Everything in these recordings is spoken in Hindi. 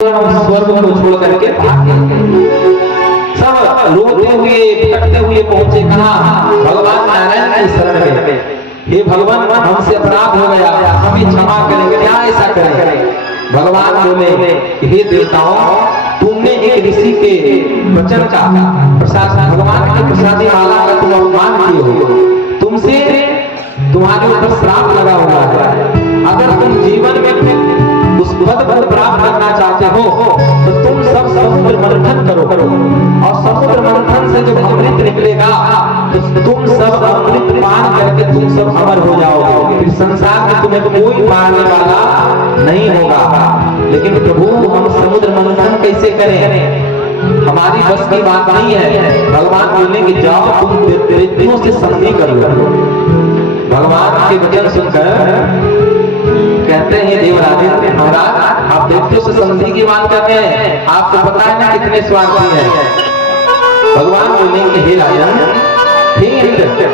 स्वर्ग को छोड़ करके भागे। सब रोते हुए भटकते हुए पहुंचे कहाँ? भगवान नारायण की शरण में। हे भगवान, हमसे अपराध हो गया, हमें क्षमा करें, क्या ऐसा करें? भगवान बोले, हे देवताओं, तुमने एक ऋषि के वचन का प्रसाद, भगवान की प्रसादी माला का तुम अपमान किए हो, तुमसे तुम्हारे ऊपर श्राप लगा हुआ है। अगर तुम जीवन में उस पद को प्राप्त करना चाहते हो तो तुम सब समुद्र मंथन करो, और समुद्र मंथन से जब अमृत निकलेगा तो तुम सब अमृत पान करके तुम सब अमर हो जाओगे, फिर संसार में तुम्हें कोई मारने वाला नहीं होगा। लेकिन प्रभु, हम समुद्र मंथन कैसे करें? हमारी बस की बात नहीं है। भगवान बोले कि जाओ, तुम दैत्यों से संधि कर लो। भगवान के वचन सुनकर कहते हैं देवराजेंद्र महाराज, आप दैत्यों से संधि की बात कर रहे हैं, आपको पता है ना कितने स्वार्थी हैं। भगवान बोले कि हे राजन, हे इंद्र,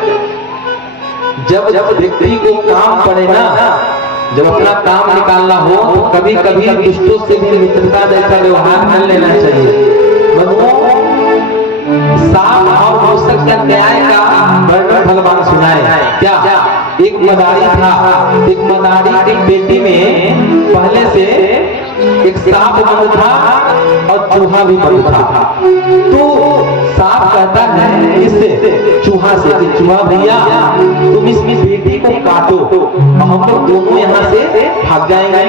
जब व्यक्ति को काम पड़े ना, जब अपना काम निकालना हो तो कभी कभी दुष्टों से भी मित्रता जैसा व्यवहार कर लेना चाहिए। साप और मूषक का न्याय का वर्णन भगवान सुनाए। क्या? एक मदारी था, एक मदारी की बेटी में पहले से एक सांप बंद था और चूहा भी बंद था। तो सांप कहता है इस चूहा से कि चूहा भैया, तुम इस बेटी को काटो और हम लोग दोनों यहाँ से भाग जाएंगे।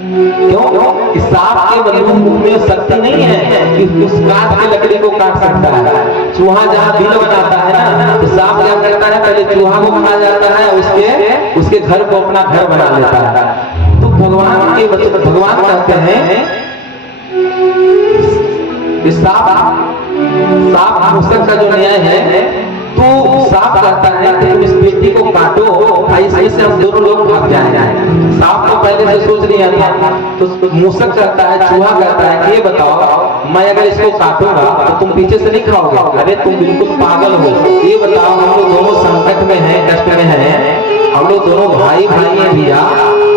क्यों? कि सांप के बंदूक में शक्ति नहीं है कि उस काट के लकड़ी को काट सकता है। चूहा जहाँ बिल बनाता है ना, तो सांप क्या करता है, पहले चूहा को खा जाता है, उसके घर को अपना घर बना लेता है। तो भगवान के वचन, भगवान कहते हैं कि सांप मूषक का जो न्याय है, तो सांप कहता है कि तुम इस बेटी को काटो, ऐसे से हम दोनों लोग भाग जाएंगे। सांप तो पहले से सोच लिया था। तो मूषक कहता है, चूहा कहता है कि ये बताओ, मैं अगर इसको काटूंगा तो तुम पीछे से नहीं खाओगे? अरे तुम बिल्कुल पागल हो। ये बताओ, हम लोग दोनों संकट में हैं, कष्ट में हैं, हम लोग दोनों भाई भाई हैं भैया,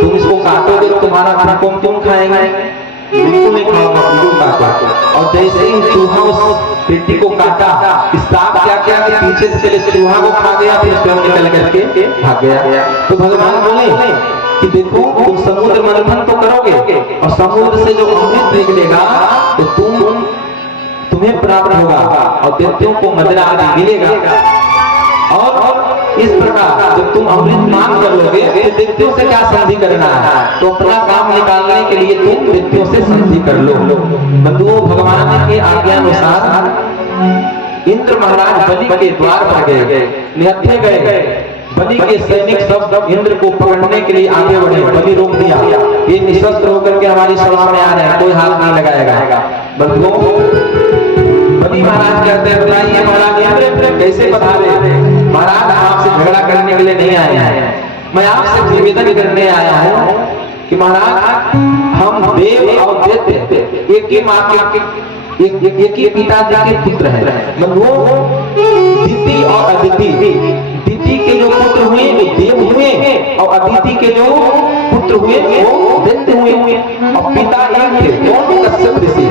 तुम इसको काटोगे तो तुम्हारा खाना क्यों खाएंगे? बिल्कुल नहीं खाओगे, बिल्कुल काटो। और जैसे ही चूहा उस बेटी को काटा, सांप क्या किया कि पीछे से पहले चूहा को खा गया, फिर स्वयं निकल करके भाग गया। तो भगवान बोले कि देखो, तुम समुद्र मंथन तो करोगे और समुद्र से जो अमृत निकलेगा तो तुम्हें प्राप्त होगा और दैत्यों को मदिरा आदि मिलेगा। और इस प्रकार जब तुम अमृत मान कर लोगे तो दैत्यों से क्या संधि करना है? तो अपना काम निकालने के लिए तुम दैत्यों से संधि कर लो। बंधुओं, भगवान के आज्ञानुसार इंद्र महाराज बलि के द्वार पर गए, निहत्थे गए। बलि के सैनिक सब इंद्र को पकड़ने के लिए आगे बढ़े, बलि रोक दिया, ये निशस्त्र होकर के हमारी सभा में आ रहे हैं, कोई हाथ नहीं लगाएगा। बंधुओं, बलि महाराज कहते हैं, बताइए महाराज इंद्र कैसे बता रहे? महाराज, आपसे झगड़ा करने के लिए नहीं आया है, मैं आपसे निवेदन करने आया हूँ कि महाराज, हम देव और दैत्य एक ही माँ के एक ही पिताजी के पुत्र हैं। वो दिति और अदिति, दिति के जो पुत्र हुए वो देव हुए और अदिति के जो पुत्र हुए वो दैत्य हुए। और पिता एक थे, कौन? कश्यप ऋषि।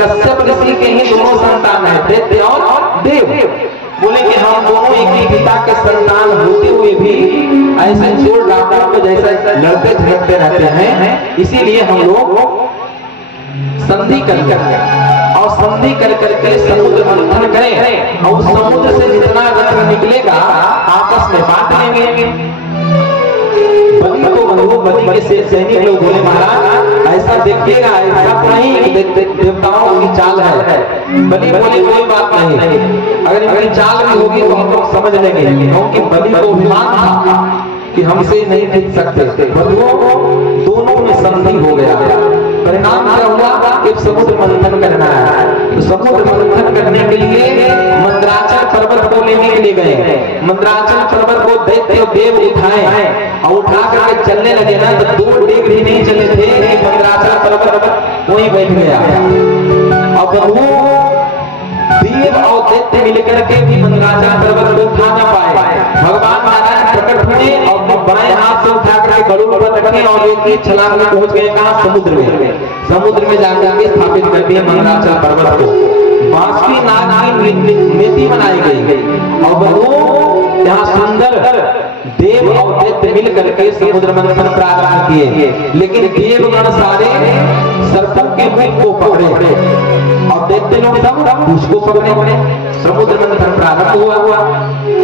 कश्यप ऋषि के ही दोनों संतान है, दैत्य और देव। बोले कि हम दोनों एक ही पिता के संतान होते हुए भी ऐसे चोर डाकुओं को जैसा लड़ते झगड़ते रहते हैं, इसीलिए हम लोग संधि कर और संधि कर करके समुद्र मंथन करें और उस समुद्र से जितना रत्न निकलेगा आपस में बांट लेंगे। बलि को बलि के सैनिक लोग बोले, महाराज ऐसा देखिएगा, ऐसा तो नहीं कि देवताओं की चाल है। बलि बोले, कोई बात नहीं, अगर इनकी चाल भी होगी तो हम लोग समझ लेंगे, क्योंकि बलि को अभिमान था कि हमसे नहीं जीत सकते। दोनों में संधि हो गया। परिणाम क्या हुआ कि समुद्र मंथन करना है। तो समुद्र मंथन करने के लिए मंदराचल पर्वत को लेने के लिए गए। मंदराचल पर्वत को दैत्य देव उठाए और उठा करके चलने लगे ना, तो 2 डेग भी नहीं चले थे, मंदराचल पर्वत वहीं बैठ गया। अब वो देव और दैत्य मिलकर के भी मंदराचल पर्वत को उठा ना पाए। भगवान नारायण प्रकट हुए और बाएं हाथ से उठा कर के गरुड़ पर रखे और एक छलांग में पहुंच गए कहां? समुद्र में। समुद्र में जाकर के स्थापित कर दिया मंदराचल पर्वत को। बांसुरी नाग की नीति बनाई गई और वो यहाँ सुंदर देव और दैत्य मिल करके समुद्र मंथन प्रारंभ किए। लेकिन देवगण सारे सर्पों के मुख को पकड़े और दैत्य लोग सब उसको पकड़े। समुद्र मंथन प्रारंभ हुआ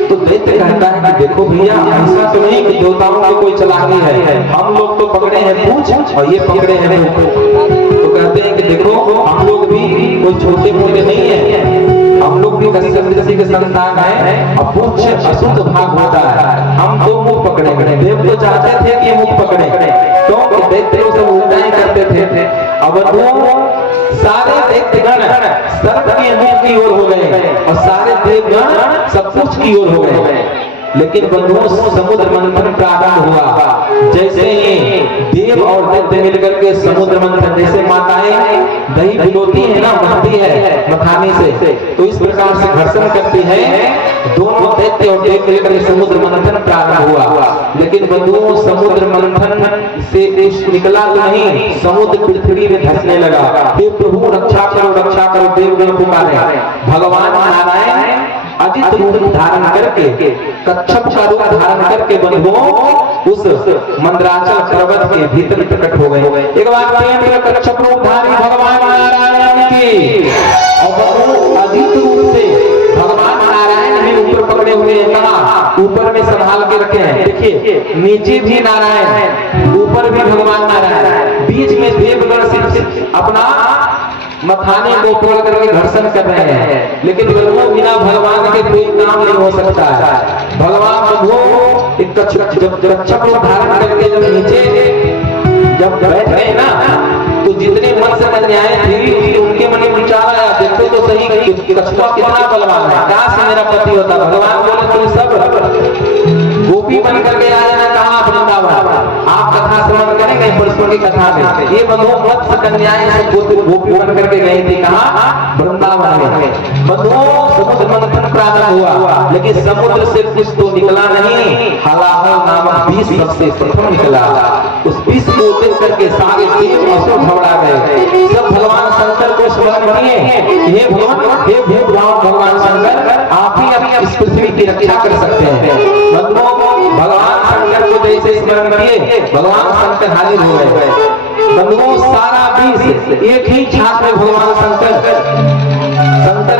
तो दैत्य कहता है कि देखो भैया, ऐसा तो नहीं कि देवताओं की कोई चालाकी है, हम लोग तो पकड़े हैं पूंछ और ये पकड़े हैं मुख। तो कहते हैं कि देखो हम लोग भी कोई छोटे मोटे नहीं है, हम लोग भी कश्यप ऋषि के संतान है और पूंछ अशुद्ध भाग होता है, हम दो मुख पकड़े। देव तो चाहते थे कि मुख पकड़े, तो दैत्य सब उल्टा ही करते थे। अब वो सारे दैत्यगण सर्प के मुख की ओर हो गए और सारे देवगण सब कुछ की ओर हो गए। लेकिन बंधुओं समुद्र मंथन प्रारंभ हुआ। जैसे ही देव और दैत्य मिलकर के समुद्र मंथन, जैसे माताएं दही भिगोती है ना, मथती है मथाने से, तो इस प्रकार से घर्षण करती है। दोनों दैत्य और देव मिलकर के समुद्र मंथन प्रारंभ हुआ। लेकिन बंधुओं समुद्र मंथन से निकला तो नहीं, समुद्र पृथ्वी में धंसने लगा। हे प्रभु रक्षा करो देवगण पुकारे। भगवान नारायण अजित रूप धारण करके, कच्छप का रूप धारण करके बंधुओं उस मंदराचल पर्वत के भीतर प्रकट हो गए। एक बार कच्छप रूपधारी भगवान नारायण की, और वो अजित रूप से भगवान नारायण भी ऊपर पकड़े हुए हैं। कहाँ? ऊपर में संभाल के रखे हैं। देखिए नीचे भी नारायण, ऊपर भी भगवान नारायण, बीच में देवगण सिर्फ अपना मथाने को पकड़ करके घर्षण कर रहे हैं। लेकिन वो बिना भगवान के कोई काम नहीं हो सकता है। भगवान वो एक कच्छप रूप धारण करके जब नीचे जब बैठ गए ना, तो जितने मन से कन्याएं थी उनके मन में विचार आया, देखो तो सही कछुआ कितना बलवान है, क्या से मेरा पति होता। भगवान बोले तुम सब गोपी बन करके आ जाना कहाँ? वृंदावन। आप कथा श्रवण करेंगे परसों की कथा में। ये बंधुओं मत्स्य कन्याएं गोपी बन करके गई थी कहाँ? वृंदावन में। बंधुओं समुद्र मंथन प्रारंभ हुआ, लेकिन समुद्र से कुछ तो निकला नहीं। हलाहल नामक विष सबसे प्रथम निकला। उस विष को देख करके सारे देव असुर घबरा गए। सब भगवान शंकर को स्मरण किए, हे भगवान शंकर आप ही अब इस पृथ्वी की रक्षा कर सकते हैं। भगवान शंकर को जैसे स्मरण किए, भगवान शंकर हाजिर हो गए। बंधुओं सारा विष एक ही छात में भगवान शंकर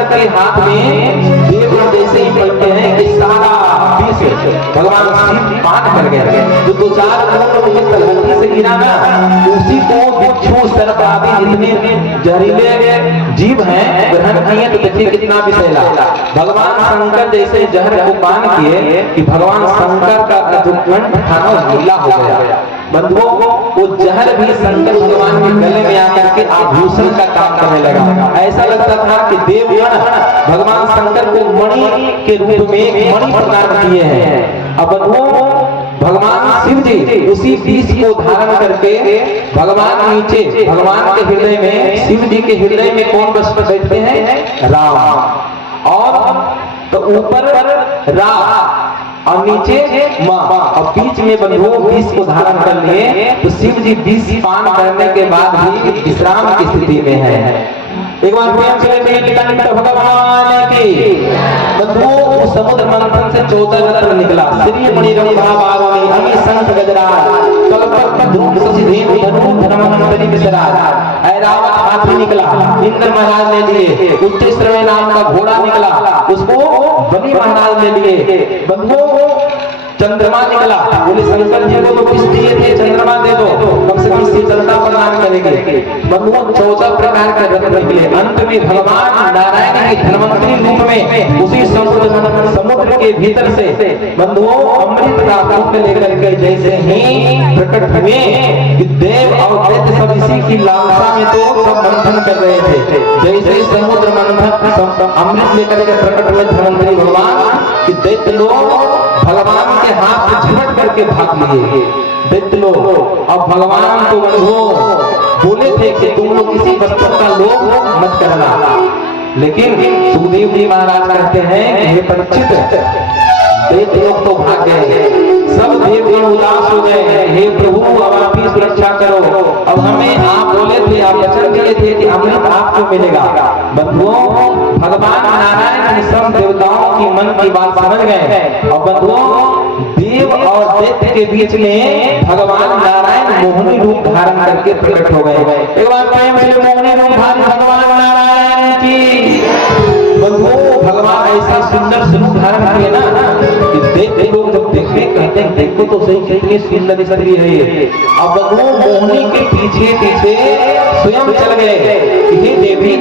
के हाथ में देवगण जैसे ही पलटे हैं कि सारा विष भगवान शिव पान कर गए। जो दो चार लोग तलहटी से गिरा ना, उसी को बिच्छू सर्प आदि जितने जहरीले जीव हैं ग्रहण किए, तो देखिए कितना विषैला। भगवान शंकर जैसे जहर को पान किए कि भगवान शंकर का जो कंठ था ना नीला हो गया। बंधुओं वो जहर भी शंकर भगवान के गले में आकर के आभूषण का काम करने लगा। ऐसा लगता था कि देवगण भगवान शंकर को मणि के रूप में मणि प्रदान किए हैं। अब बंधुओं भगवान शिव जी उसी विष को धारण करके भगवान नीचे भगवान के हृदय में, शिव जी के हृदय में कौन बस बैठते हैं? राम। और तो ऊपर राम और नीचे माँ, और बीच में बंधुओं विष को धारण कर लिए। तो शिव जी विष पान करने के बाद भी विश्राम की स्थिति में है। एक बार प्रेम से नीलकंठ भगवान की। बंधुओं समुद्र मंथन से 14 रत्न निकला। श्री मणिरंभा बावनी अमी संत गजराज कल्पक ध्रुव शशिधीर धनु धर्महंतरी विसराज। ऐरावत हाथी निकला, इंद्र महाराज ने लिए। उच्च श्रवण नाम का घोड़ा निकला, उसको बलि महाराज ने लिए। बंधुओं चंद्रमा निकला, बोले शंकर जी को तो किस दिए थे, चंद्रमा दे दो, कम से कम शीतलता प्रदान करेंगे। बंधुओं 14 प्रकार के रत्न निकले। अंत में भगवान नारायण की धर्मंतरी रूप में उसी समुद्र के भीतर से बंधुओं अमृत का कुंभ लेकर के जैसे ही प्रकट हुए कि देव और दैत्य सब इसी की लालसा में तो सब मंथन कर रहे थे। जैसे समुद्र मंथन अमृत लेकर के प्रकट हुए धर्मंतरी भगवान कि दैत्य लोग भगवान के हाथ से झपट करके भाग लिए। दैत्य लोग अब भगवान को बोले थे कि तुम लोग किसी वस्तु का लोभ मत करना। लेकिन सुखदेव जी महाराज कहते हैं कि हे परीक्षित, दैत्य लोग तो भाग गए, सब देवगण उदास हो गए। हे प्रभु अब आप ही सुरक्षा करो। अब हमें आप बोले थे, आप वचन दिए थे कि अमृत आपको मिलेगा। बंधुओं, भगवान नारायण सब देवताओं की मन की बात समझ गए। और बंधुओं, देव और दैत्य के बीच में भगवान नारायण मोहिनी रूप धारण करके प्रकट हो गए। एक बार प्रेम से मोहिनी रूप धारण भगवान नारायण की। बंधुओं, भगवान ऐसा सुंदर स्वरूप धारण किए ना कि दैत्य लोग जब देखते कहते हैं देखो तो सही कितनी सुंदर दिख रही है ये। अब बंधुओं, मोहिनी के पीछे पीछे स्वयं चल गए कि हे देवी,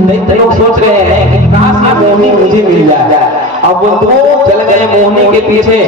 दैत्य लोग सोच रहे हैं कि काश ये मोहिनी मुझे मिल जाए। अब वो चल गए मोहिनी के पीछे।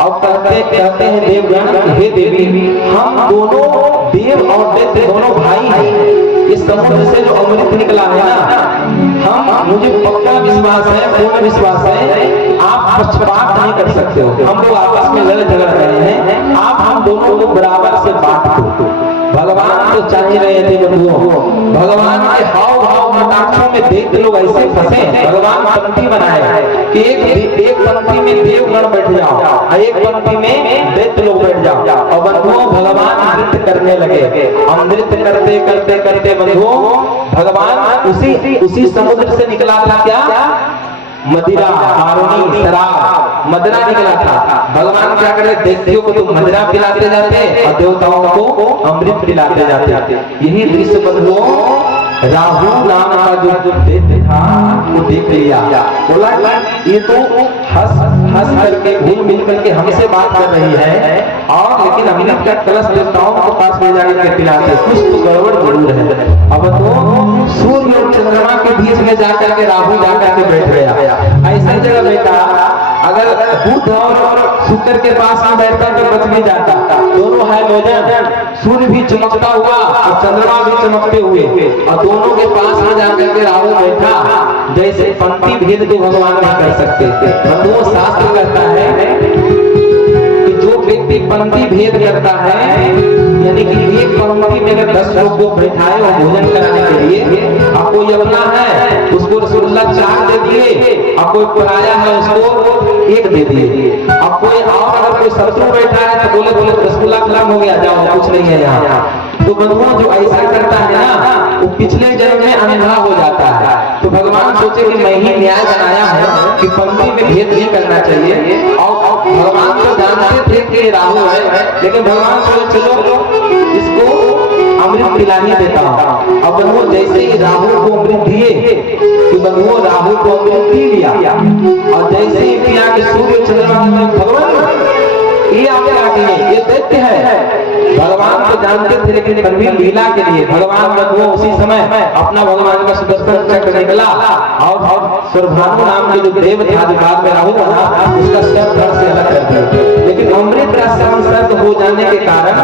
अब कहते हैं देवगण, हे देवी, हम दोनों देव और दैत्य दोनों भाई हैं। इस समुद्र से जो अमृत निकला है ना, मुझे पक्का विश्वास है, पूर्ण विश्वास है, आप पक्षपात नहीं कर सकते हो। हम लोग आपस में लड़ झगड़ रहे हैं, आप हम दोनों को बराबर से बांट दो। भगवान तो चाह ही रहे थे बंधुओं, भगवान के हाव भाव कटाक्षों में दैत्य लोग ऐसे फंसे। भगवान पंक्ति बनाए कि एक पंक्ति में देवगण बैठ जाओ, एक पंक्ति में दैत्य लोग बैठ जाओ। और बंधुओं, भगवान नृत्य करने लगे। और नृत्य करते करते करते बंधुओं, भगवान उसी समुद्र से निकला था क्या? मदिरा, पारुनी, शराब, मदिरा निकला था। भगवान क्या करे, दैत्यों को तो मदिरा पिलाते जाते और देवताओं को अमृत पिलाते जाते। यही दृश्य बंधुओं राहु नाम का जो दैत्य था वो देख लिया, बोला ये तो हंस करके घूम मिल करके हमसे बात कर रही है, और लेकिन अमृत का कलश देवताओं के पास ले जाकर पिलाते, कुछ तो गड़बड़ जरूर है। अब तो सूर्य और चंद्रमा के बीच में जाकर के राहु जाकर के बैठ गया। ऐसा जगह बैठा, अगर बुध और शुक्र के पास में बैठता तो बच नहीं जाता। दोनों है भोजन, सूर्य भी चमकता हुआ और चंद्रमा भी चमकते हुए, और दोनों के पास में जाकर के राहु बैठा। जैसे पंक्ति भेद तो भगवान नहीं कर सकते। वो शास्त्र कहता है कि जो व्यक्ति पंक्ति भेद करता है, यानी कि एक पंक्ति में अगर 10 लोग को बैठाए और भोजन कराने के लिए, अब कोई अपना है उसको रसगुल्ला 4 दे दिए, अब कोई पराया है उसको 1 दे दिए। अब कोई और अगर कोई शत्रु बैठा है तो बोले रसगुल्ला खत्म हो गया, जाओ कुछ नहीं है यहाँ। तो बंधुओं, जो ऐसा करता है ना वो पिछले जन्म में अंधा हो जाता है। तो भगवान सोचे कि मैं ही न्याय बनाया है कि पंक्ति में भेद नहीं करना चाहिए। और भगवान तो जानते थे कि राहु है, लेकिन भगवान सोचे चलो इसको अमृत पिला ही देता हूँ। अब बंधुओं, जैसे ही राहु को अमृत दिए कि बंधुओं राहु को अमृत पी लिया, और जैसे ही पिया कि सूर्य चंद्रमा में भगवान ये आप क्या किए, ये दैत्य है। भगवान तो जानते थे, लेकिन फिर भी लीला के लिए भगवान बंधुओं उसी समय अपना भगवान का सुदर्शन चक्र निकला और सर्वभानु नाम के जो देव था, जो बाद में राहु बना, उसका सर धड़ से अलग कर दिया। लेकिन अमृत का संसर्ग हो जाने के कारण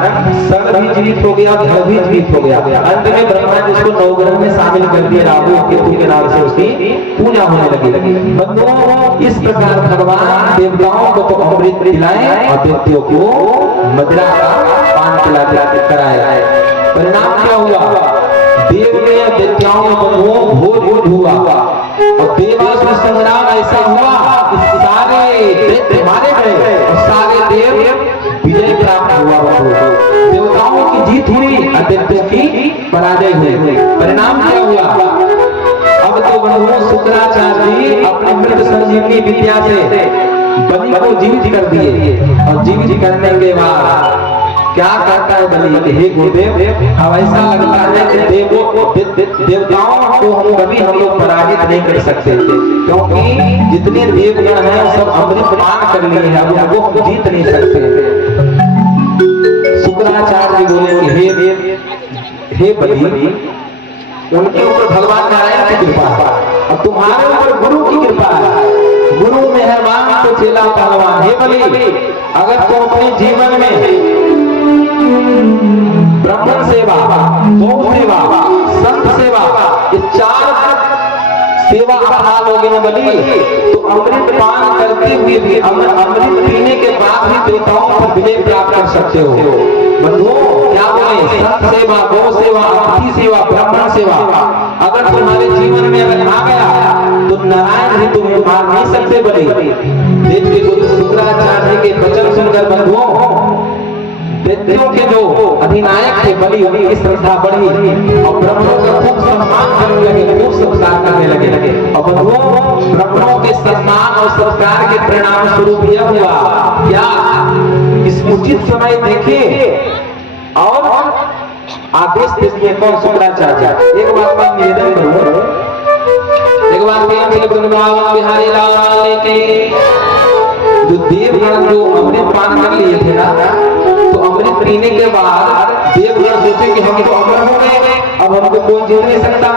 सर भी जीवित हो गया, धड़ भी जीवित हो गया। अंत में ब्रह्मा जी उसको नवग्रह में शामिल कर दिए, राहु केतु के नाम से उसकी पूजा होने लगी। बंधुओं, इस प्रकार भगवान देवताओं को तो अमृत पिलाए और दैत्यों को मदिरा का पान पिलाते कराया। परिणाम क्या हुआ? देव में दैत्यों में बंधुओं घोर युद्ध हुआ, और देवासुर संग्राम ऐसा हुआ कि सारे दैत्य मारे गए और सारे देव विजय प्राप्त हुआ। देवताओं की जीत हुई और दैत्यों की पराजय हुई। परिणाम क्या हुआ? अब तो बंधुओं शुक्राचार्य जी अपने मृत संजीवनी विद्या से बलि को जीवित कर दिए, और जीवित करने के बाद क्या कहता है बलि कि हे गुरुदेव, अब ऐसा लगता है कि देवताओं को हम लोग पराजित नहीं कर सकते, क्योंकि जितने देवगण हैं वो सब अमृत पान कर लिए हैं, अब उनको जीत नहीं सकते। शुक्राचार्य बोले कि हे बलि, उनके ऊपर भगवान नारायण की कृपा है और तुम्हारे ऊपर गुरु की कृपा है। गुरु मेहरबान तो चेला पहलवान। हे बलि, अगर तुम अपने जीवन में ब्राह्मण सेवा, गौ सेवा, संत सेवा, ये 4 सेवा अपना लोगे ना बलि, तो अमृत पान करते हुए भी अमृत पीने के बाद भी देवताओं पर विजय प्राप्त कर सकते हो। बंधुओं, क्या बोले? संत सेवा, गौ सेवा, अतिथि सेवा, ब्राह्मण सेवा अगर तुम्हारे जीवन में अगर आ गया तो तो नारायण ही तुम्हें मार नहीं सकते बलि। देव के गुरु शुक्राचार्य के वचन सुनकर बंधुओं दैत्यों के जो अधिनायक थे बलि, उनकी श्रद्धा बढ़ी और ब्राह्मणों का खूब सम्मान करने लगे, खूब सत्कार करने लगे। और बंधुओं ब्राह्मणों के सम्मान और सत्कार के परिणाम स्वरूप यह हुआ क्या, इस उचित समय देखे और आदेश देखिए कौन शुक्राचार्य। एक बात मैं निवेदन करूं, एक बार वृंदावन बिहारी लाल के जो देवगण जो अमृत पान कर लिए थे ना, तो अमृत पीने के बाद देवगण सोचे कि हम तो अमर हो गए, अब हमको कोई जीत नहीं सकता।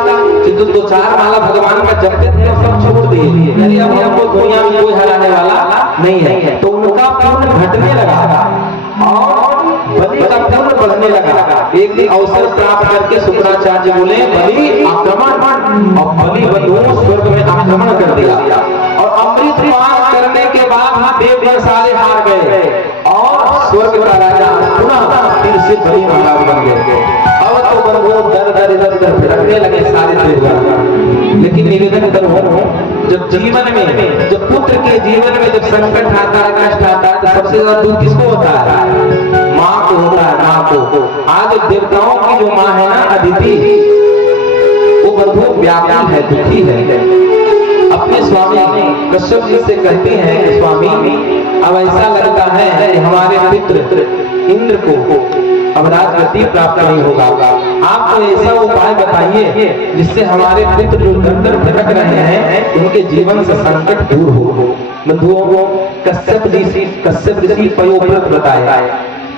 तो दो चार माला भगवान का जपते थे और सब छोड़ दिए, यानी अब हमको दुनिया में कोई हराने वाला नहीं है। तो उनका पुण्य घटने लगा और बलि का पुण्य बढ़ने लगा। एक दिन अवसर प्राप्त करके शुक्राचार्य बोले बलि आक्रमण, और बलि बंधुओं स्वर्ग में आक्रमण कर दिया और अमृत पान करने के बाद देवगण सारे हार गए और स्वर्ग का राजा पुनः फिर से बलि महाराज बन गए। अब तो बंधुओं दर इधर भटकने लगे सारे देवगण। लेकिन निवेदन करूं, जब जीवन में, जब पुत्र के जीवन में जब संकट आता है, कष्ट आता है, तो सबसे ज्यादा दुख किसको होता है? माँ को होता है, माँ को। आज देवताओं की जो माँ है ना अदिति, वो बंधु व्याकुल है, दुखी है। अपने स्वामी कश्यप जी से कहते हैं स्वामी अब ऐसा लगता है कि हमारे पुत्र इंद्र को अब राजगद्दी प्राप्त नहीं होगा, आप तो ऐसा उपाय बताइए जिससे हमारे पुत्र जो दर भटक रहे हैं उनके जीवन से संकट दूर हो। बंधुओं कश्यप ऋषि पयोव्रत बताया,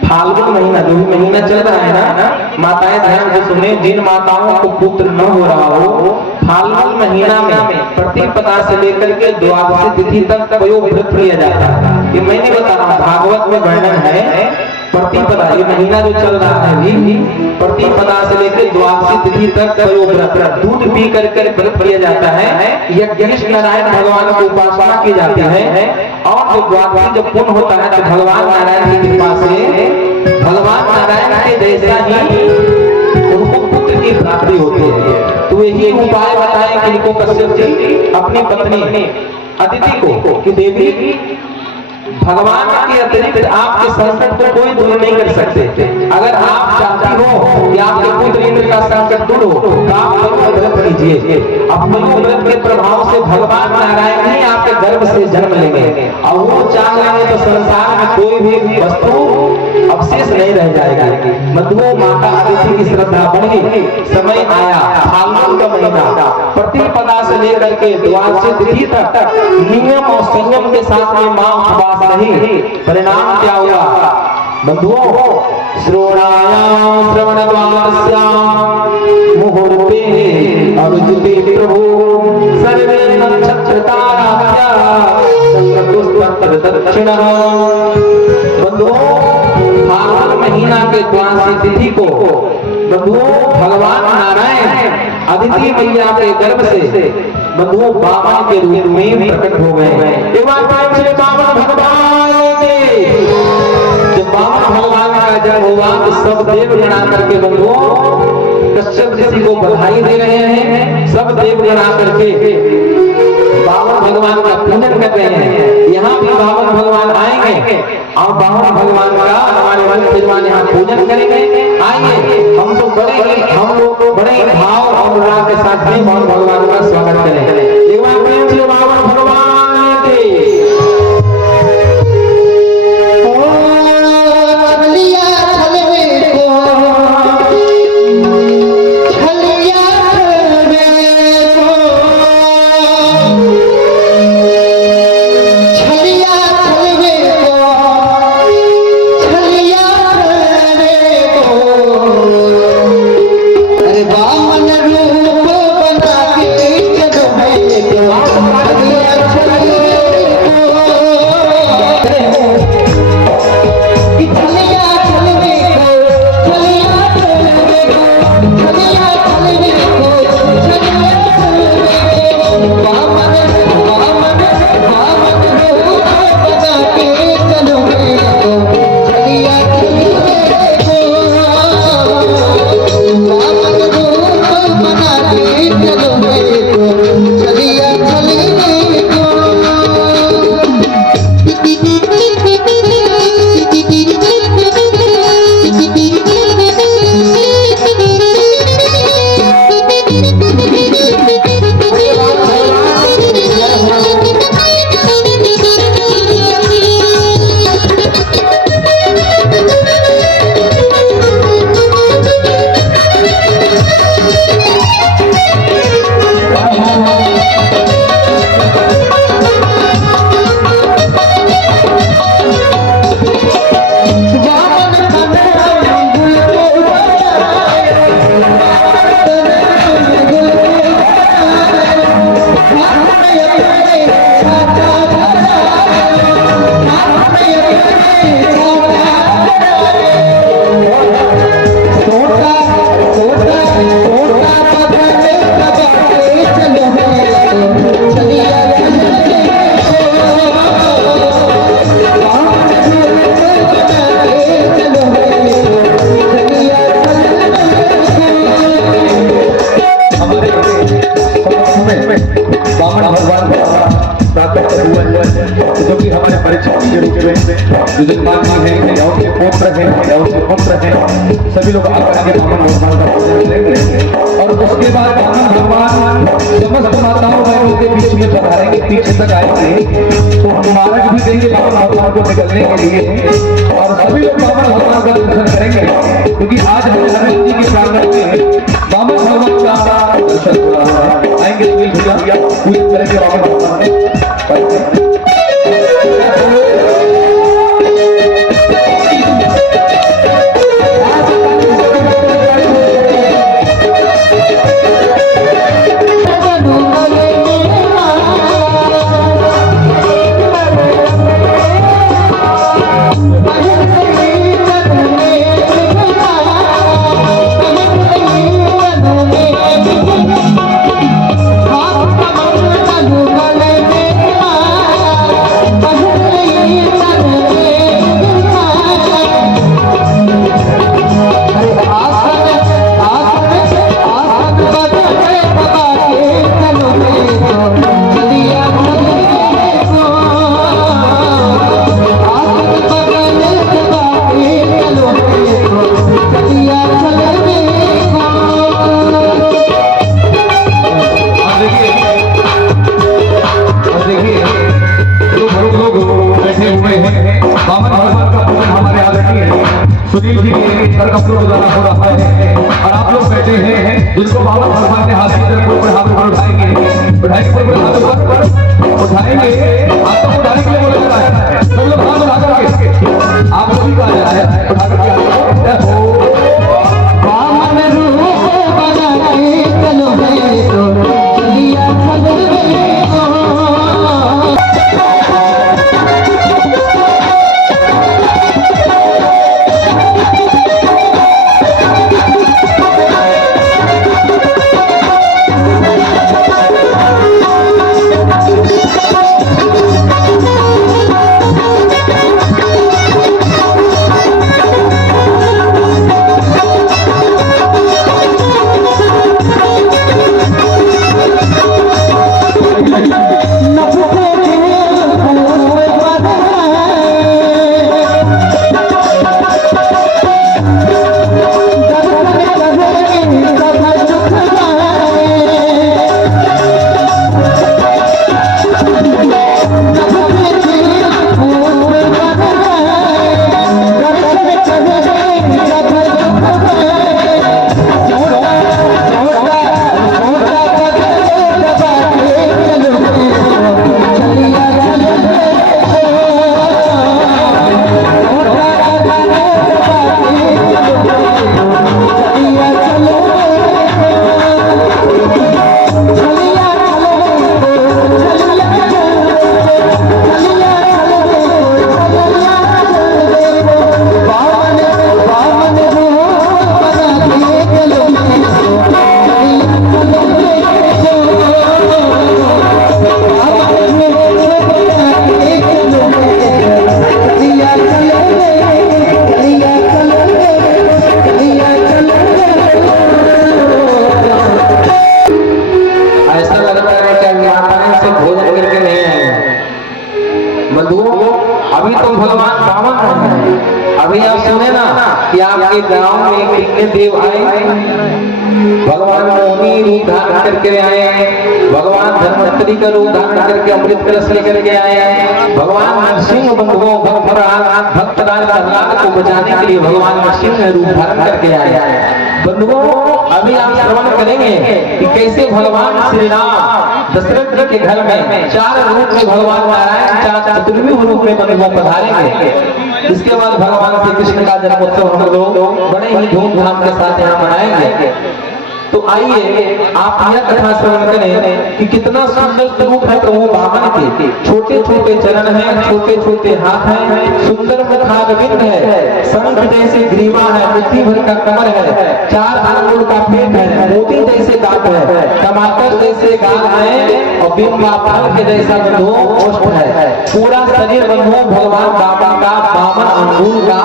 फाल्गुन महीना जो भी महीना चल रहा है ना, माताएं ध्यान से सुने, जिन माताओं को पुत्र न हो रहा हो, फाल्गुन महीना में प्रतिपदा से लेकर के द्वादशी तिथि तक पयोव्रत किया जाता है। ये मैंने बता रहा, भागवत में वर्णन है। प्रतिपदा ये महीना जो चल रहा है भी, प्रतिपदा से लेकर द्वादशी तिथि तक पयोव्रत, दूध पी करके व्रत किया जाता है। यज्ञ नारायण भगवान की उपासना की जाती है और जो द्वादशी जब पूर्ण होता है तो भगवान नारायण की कृपा से भगवान नारायण के जैसा ही उनको पुत्र की प्राप्ति होती है। तो यही उपाय बताएं कि इनको कश्यप जी अपनी पत्नी अदिति को कि देवी भगवान के अतिरिक्त आपके संकट को कोई दूर नहीं कर सकते। अगर आप चाहती हो कि आपके पुत्र इंद्र का संकट दूर हो तो आप व्रत कीजिए। अब व्रत के प्रभाव से भगवान नारायण ही आपके गर्भ से जन्म लेंगे और वो चाह लेंगे तो संसार में कोई भी वस्तु अवशेष नहीं रह जाएगा। मधुओं माता अदिति की श्रद्धा बढ़ी, समय आया फाल्गुन का महीना, प्रतिपदा से लेकर के द्वादशी तिथि तक नियम और संयम के साथ में मां उपवास रही। परिणाम क्या हुआ बंधुओं? श्रोणायाम श्रवणद्वादश्याम मुहूर्ते अभिजिते प्रभु सर्वे नक्षत्र ताराभ्या चंद्रपुष्पत्र दक्षिणः। बंधुओं फाल्गुन महीना के द्वादशी तिथि को बंधुओं भगवान नारायण अदिति मैया के गर्भ से बंधुओं बामन के रूप में प्रकट हो गए। एक बार बामन भगवान के जब बामन भगवान का जन्म हुआ तो सब देवगण आकर के बंधुओं कश्यप ऋषि को बधाई दे रहे हैं। सब देवगण आकर के बामन भगवान का पूजन कर रहे हैं। यहाँ भी बामन भगवान आएंगे और बामन भगवान का हमारे विद्वान यहाँ पूजन करेंगे। आइए हम लोग बड़े भाव और उल्लास के साथ में बामन भगवान का स्वागत करें। एक बार प्रेम से बामन भगवान के बामन रूप बना जो कि हमारे परीक्षा के रूप में जो जन्माष्टमी है या उसके पुत्र है या उसके पुत्र है, सभी लोग आकर के बामन भगवान का पूजन करेंगे। और उसके बाद बामन भगवान समस्त माताओं बहनों के बीच में पधारेंगे, पीछे तक आएंगे तो मार्ग भी देंगे बामन भगवान को निकलने के लिए। और सभी लोग बामन भगवान का दर्शन करेंगे, क्योंकि आज हम हनुमान जी के प्रांगण में बामन भगवान का दर्शन हो रहा है। आएंगे सुनील भैया पूजन करेंगे बामन भगवान को। सुनील जी के सर कपड़ों द्वारा हो रहा है और आप लोग बैठे हैं जिनको बाबा भगवान ने हाथ में ऊपर हाथ ऊपर उठाएंगे, उठाएंगे ऊपर हाथ ऊपर उठाएंगे, हाथ को उठाने के लिए बोला जा रहा है। सब लोग हाथ उठा करके आप लोग भी कहा जा रहा है उठा करके हो बामन रूप बना के चलो है तो लिया खबर अभी तो भगवान बामन है। अभी आप सुने ना कि आपके गांव में कितने देव आए, भगवान मोहिनी रूप धारण करके आए, भगवान धन्वंतरी का रूप धारण करके अमृत कलश लेकर के आए, भगवान नरसिंह बंधुओं भक्तराज प्रहलाद को बचाने के लिए भगवान नरसिंह रूप धारण करके आए। बंधुओं अभी आप श्रवण करेंगे कि कैसे भगवान श्री राम दशरथ जी के घर में 4 रूप में भगवान नारायण चतुर्विध रूप में बंधुओं पधारेंगे। इसके बाद भगवान श्री कृष्ण का जन्मोत्सव हम लोग बड़े ही धूमधाम के साथ यहाँ मनाएंगे। तो आइए आप यह कथा श्रवण करें कि कितना सुंदर रूप है प्रभु बामन के। छोटे छोटे चरण हैं, छोटे छोटे हाथ हैं, सुंदर मुखारविंद है, शंख जैसे ग्रीवा है, मुट्ठी भर का कमर है, 4 आंगुल का पेट है, मोती जैसे दांत है, टमाटर जैसे गाल है और बिंबा फल के जैसा ओष्ठ है। पूरा शरीर बंधुओं भगवान बामन का बामन अंगूर का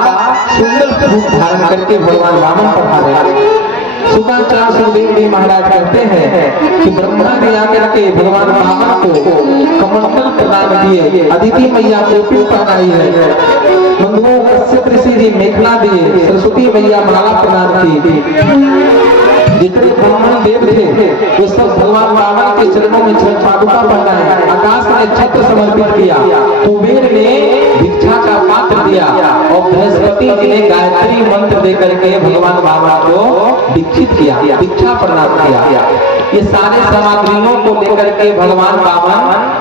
सुंदर रूप धारण करके भगवान बामन पधारे। सुखाचार्य सुखदेव जी महाराज कहते हैं कि ब्रह्मा ने आकर के भगवान बामन को कमंडल प्रदान किए, अदिति मैया टोपी पहनाई है, बंधुओं कश्यप ऋषि जी मेखला दिए, सरस्वती मैया माला प्रदान की। जितने ब्राह्मण देव थे वे सब भगवान रावण के चरणों में छठ पादुका पहनाए, आकाश ने छत्र समर्पित किया, कुबेर ने भिक्षा का पात्र दिया और बृहस्पति जी ने गायत्री मंत्र दे करके भगवान बाबा को दीक्षित किया, भिक्षा प्रदान किया। ये सारे सामग्रियों को लेकर के भगवान बाबा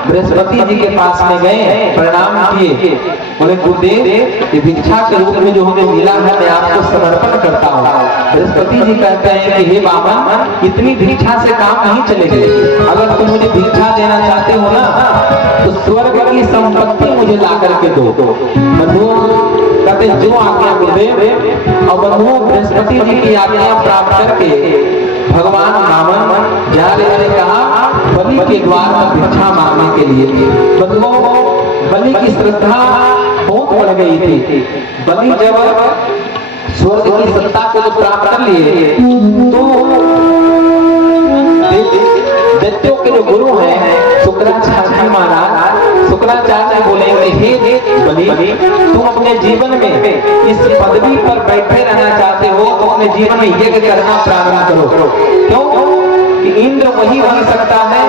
बृहस्पति जी के पास में गए, प्रणाम किए, बोले गुरुदेव ये भिक्षा के रूप में जो हमें मिला है मैं आपको समर्पण करता हूँ। बृहस्पति जी कहते हैं कि हे बाबा इतनी भिक्षा से काम नहीं चलेगी, अगर तुम मुझे भिक्षा देना चाहते हो ना तो स्वर्ग की संपत्ति मुझे ला करके दो। बंधुओं कहते जो आज्ञा गुरुदेव, और बंधुओं बृहस्पति जी की आज्ञा प्राप्त करके भगवान रावण जा रहे कहा बलि के द्वार पर भिक्षा मांगने के लिए। बंधुओं बलि की श्रद्धा बहुत बढ़ गई थी। बलि जब स्वर्ग की सत्ता को जब प्राप्त कर लिए तो दैत्यों के जो गुरु हैं शुक्राचार्य महाराज, शुक्राचार्य बोलेंगे हे बलि तुम अपने जीवन में इस पदवी पर बैठे रहना चाहते हो तो अपने जीवन में यज्ञ करना प्रारंभ करो। क्यों कि इंद्र वही बन सकता है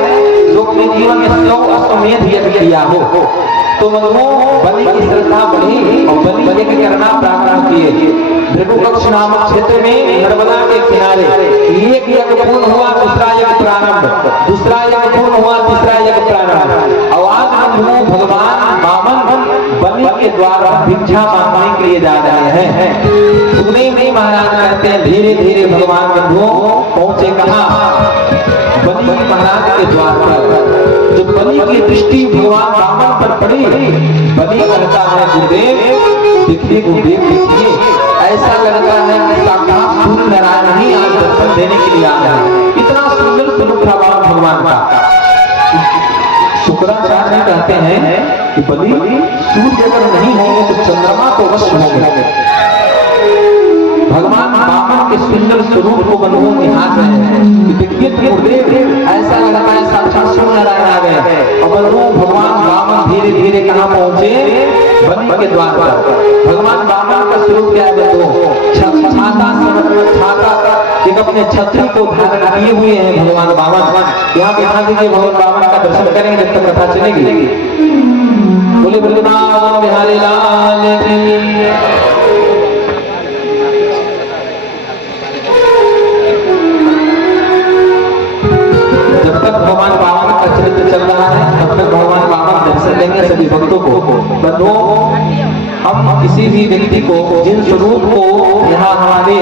जो अपने जीवन में 100 अश्वमेध यज्ञ किया हो। तो बलि की श्रद्धा बढ़ी और बलि यज्ञ करना प्रारंभ किए। भृगुकक्ष नामक क्षेत्र में नर्मदा के किनारे एक यज्ञ पूर्ण हुआ, दूसरा यज्ञ प्रारंभ, दूसरा यज्ञ पूर्ण हुआ, तीसरा यज्ञ प्रारंभ। और आज भगवान वामन बलि के द्वारा भिक्षा मांगने के लिए जा रहे हैं। सुखदेव जी महाराज कहते हैं धीरे धीरे भगवान बंधुओं पहुंचे कहाँ, बलि महाराज के द्वार पर। जब बलि की दृष्टि भगवान वामन पर पड़ी, बलि कहता है गुरुदेव देखिए, गुरुदेव देखिए, ऐसा लगता है कि साक्षात सूर्य नारायण ही आज दर्शन देने के लिए आया है। इतना सुंदर स्वरूप था भगवान का। शुक्राचार्य कहते हैं कि बलि सूर्य अगर नहीं होंगे तो चंद्रमा को वश होंगे। भगवान वामन के सुंदर स्वरूप को बंधुओं निहार रहे हैं। देखिए गुरुदेव ऐसा लगता है साक्षात सूर्य नारायण आ गए। और बंधुओं भगवान वामन धीरे धीरे कहाँ पहुंचे, बलि के द्वार पर। भगवान वामन का स्वरूप क्या है बंधुओं, छाता एक अपने छत्र को धारण किए हुए हैं भगवान वामन। यहाँ बिठा दीजिए, भगवान वामन का दर्शन करेंगे जब तक कथा चलेगी। बोले वृंदावन बिहारी लाल की। भगवान वामन का चरित्र चल रहा है तब तक भगवान वामन दर्शन लेंगे सभी भक्तों को। बंधुओं हम किसी भी व्यक्ति को जिन स्वरूप को यहाँ हमारे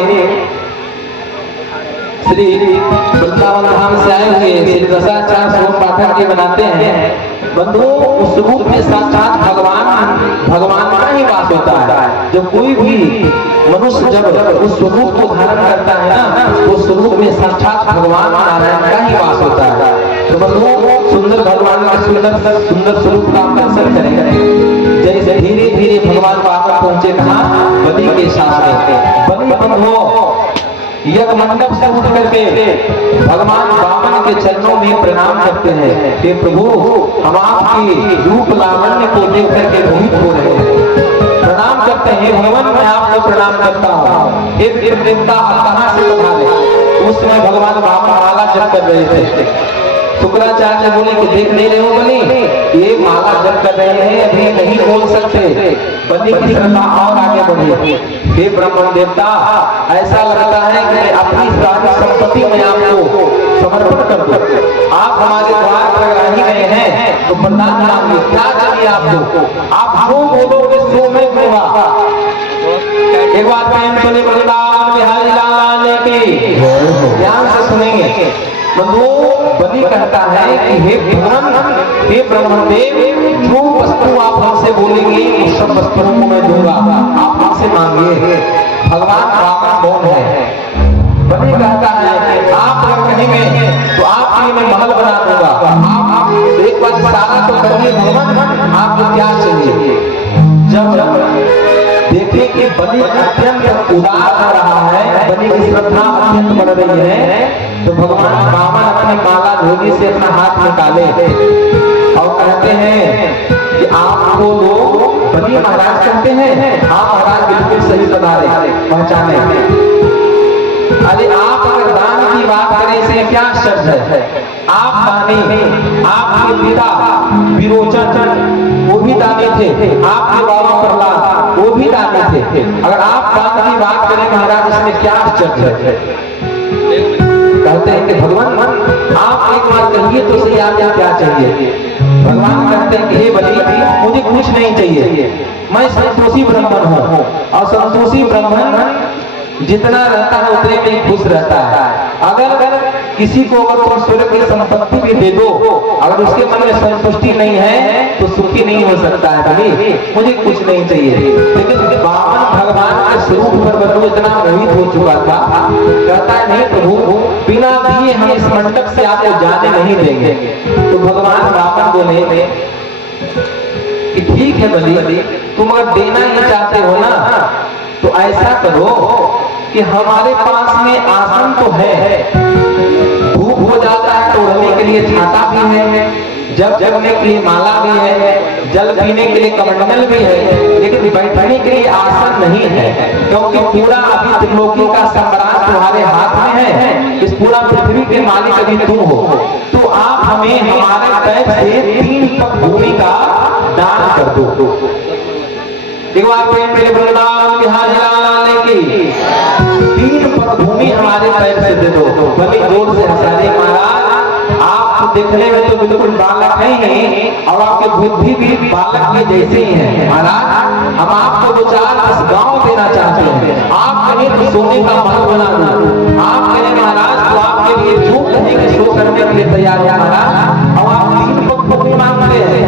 श्री वृंदावन धाम से आए हुए श्री दशाचार्य स्वरूप पाठक के बनाते हैं, बंधुओं उस रूप में साक्षात भगवान का ही वास होता है। जब कोई भी मनुष्य जब उस स्वरूप को धारण करता है ना, उस स्वरूप में साक्षात भगवान नारायण का ही वास होता है। तो बंधुओं सुंदर भगवान का सुंदर स्वरूप का दर्शन करेंगे। जैसे धीरे धीरे भगवान वामन पहुंचे कहाँ, बलि के साथ। बलि बंधुओं यज्ञ मंडप से उठ करके भगवान वामन के चरणों में प्रणाम करते हैं कि प्रभु हम आपकी रूप लावण्य को देख करके मोहित हो रहे हैं। प्रणाम करते हैं भगवान, मैं आपको प्रणाम करता हूँ। एक देवता कहाँ से पधारे। उस समय भगवान वामन माला जप कर रहे थे। शुक्राचार्य बोले कि देख नहीं रहे हो बलि, ये माला जप कर रहे हैं, अभी नहीं बोल सकते। बलि की श्रद्धा और आगे बढ़ी। हे ब्रह्मण देवता ऐसा लगता है कि अपनी सारी संपत्ति में आपको समर्पण कर दो। आप हमारे द्वार पर आ ही गए हैं तो वरदान मांगिए, क्या चाहिए आपको, आप जो बोलोगे सो में होगा। एक बार प्रेम सुने वृंदावन बिहारी लाल की, ध्यान से सुनेंगे। बलि कहता है कि हे भगवान, हे ब्रह्मदेव, जो वस्तु आप हमसे बोलेंगे उस सब वस्तुओं को मैं दूंगा, आप हमसे मांगिए। भगवान वामन कौन है? बलि कहता है आप अगर कहेंगे तो आपके लिए मैं महल बना दूंगा। आप एक बार सारा तो करिए भगवान, आपको क्या चाहिए। जब देखिए कि बलि अत्यंत उदार हो रहा है, बलि की श्रद्धा अत्यंत बढ़ रही है, तो भगवान वामन अपनी माला धोनी से अपना हाथ निकाले और कहते हैं कि आपको लोग बलि महाराज कहते हैं। हाँ महाराज बिल्कुल सही बता रहे, पहचाने। अरे आप अगर दान की बात करें इसमें क्या शर्त है? आप दानी, आपके पिता विरोचन वो भी दानी थे, आपके बाबा प्रहलाद वो भी दानी थे। अगर आप दान की बात करें महाराज इसमें क्या शर्त है? कहते हैं कि भगवान आप एक बार कहिए तो सही, आपको क्या चाहिए? भगवान कहते हैं कि हे बलि मुझे कुछ नहीं चाहिए, मैं संतोषी ब्राह्मण हूँ और संतोषी ब्राह्मण जितना रहता है उतने में खुश रहता है। अगर किसी को अगर तुम स्वर्ग की संपत्ति भी दे दो, अगर उसके मन में संतुष्टि नहीं है तो सुखी नहीं हो सकता है। बलि मुझे कुछ नहीं चाहिए। लेकिन वामन भगवान के स्वरूप पर बलु इतना मोहित हो चुका था, कहता है नहीं प्रभु बिना दिए हम इस मंडप से आपको जाने नहीं देंगे। तो भगवान वामन बोले कि ठीक है बलि, तुम अगर देना ही चाहते हो ना तो ऐसा करो कि हमारे पास में आसन तो है, धूप हो जाता है तो रहने के लिए छाता भी है, जब जगने के लिए माला भी है, जल पीने के लिए कमंडल भी है, लेकिन बैठने के लिए आसन नहीं है। क्योंकि पूरा अभी त्रिलोकी का साम्राज्य तुम्हारे हाथ में है, इस पूरा पृथ्वी के मालिक अभी तुम हो। तो आप हमें हमारे पैर से 3 पग भूमि का दान कर दो। एक बार पहले वृंदावन बिहार लाने की 3 पग भूमि हमारे पैर से दे दो। बलि जोर से हंसा रहे महाराज आप देखने में तो बिल्कुल बालक हैं और आपकी बुद्धि भी बालक के जैसे ही है। महाराज हम आपको 2-4 गांव देना चाहते हैं, आप कहें तो सोने का महल बना दो, आप कहें महाराज तो आपके लिए जो कहें कि सो करने के लिए तैयार है महाराज। और आप 3 पग भूमि मांगते हैं,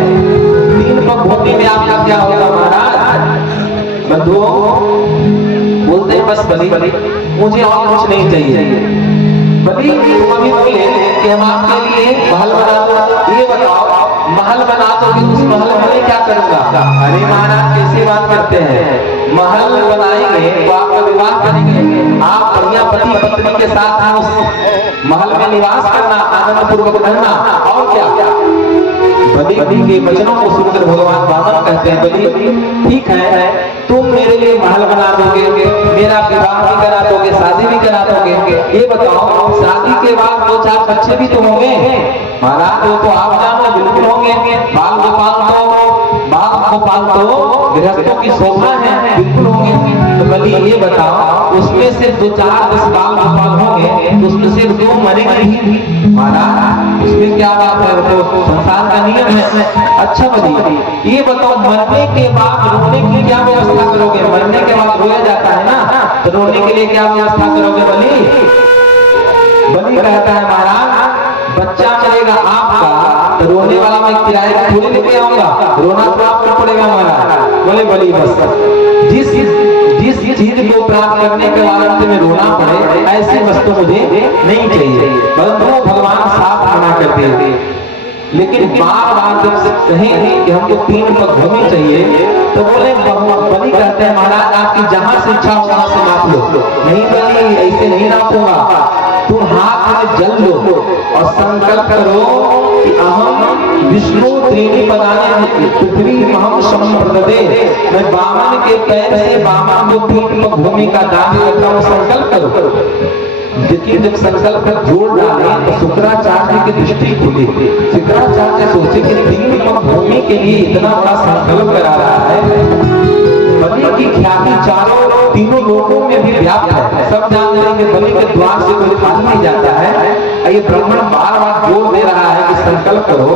3 पग भूमि में आपका क्या होगा महाराज? बंधुओं बोलते हैं बस बलि मुझे और कुछ नहीं चाहिए। बलि तुम अभी बोले कि हम आपके लिए महल बना दो, ये बताओ महल बना दो कि उस महल में क्या करूंगा? अरे महाराज कैसी बात करते हैं? महल बनाएंगे तो आपका विवाह करेंगे, आप बढ़िया पति पत्नी के साथ उस महल में निवास करना, आनंद पूर्वक रहना, और क्या? बलि के वचनों को सुनकर भगवान वामन कहते हैं बलि ठीक है तुम मेरे लिए महल बना दोगे, मेरा विवाह भी करा दोगे, शादी भी करा दोगे, ये बताओ शादी के बाद 2-4 बच्चे भी तो होंगे? महाराज वो तो आप जानो बिल्कुल होंगे, बाल गोपाल तो गृहस्थों की शोभा है, बिल्कुल होंगे। तो बलि ये बताओ उसमें से 2-4 बाल गोपाल होंगे तो उसमें से 2 मरेंगे ही। महाराज उसमें क्या बात है, तो संसार का नियम है। अच्छा बलि ये बताओ मरने के बाद रोने की क्या व्यवस्था करोगे? मरने के बाद रोया जाता है ना, तो रोने के लिए क्या व्यवस्था करोगे बलि? बलि कहता है महाराज बच्चा मरेगा आपका तो रोने वाला मैं किराए का थोड़ी लेके आऊंगा, रोना तो आपको पड़ेगा महाराज। बोले बलि बस जिस चीज को प्राप्त करने के बाद अंत में रोना पड़े ऐसी वस्तु मुझे नहीं चाहिए। परंतु भगवान साफ मना करते हैं। लेकिन बार जब से कहें कि हमको 3 पग भूमि चाहिए तो बोले बलि कहते हैं महाराज आपकी जहां से इच्छा हो वहां से नाप लो। नहीं बलि ऐसे नहीं नापूंगा, तुम हाथ में जल लो और संकल्प करो कि अहम विष्णु त्रीणि पदानि पृथ्वी अहम संप्रददे, मैं वामन के पैर से वामन को 3 पग भूमि का दान करता हूं, संकल्प करो। लेकिन जब संकल्प पर जोड़ डाले तो शुक्राचार्य की दृष्टि खुली। शुक्राचार्य सोचे कि 3 पग भूमि के लिए इतना बड़ा संकल्प करा रहा है, बलि की ख्याति तीनों लोगों में भी व्याप्त है। सब जान रहे हैं कि बलि के द्वार से कोई खाली नहीं जाता है। ये ब्राह्मण बार जोर दे रहा है कि संकल्प करो।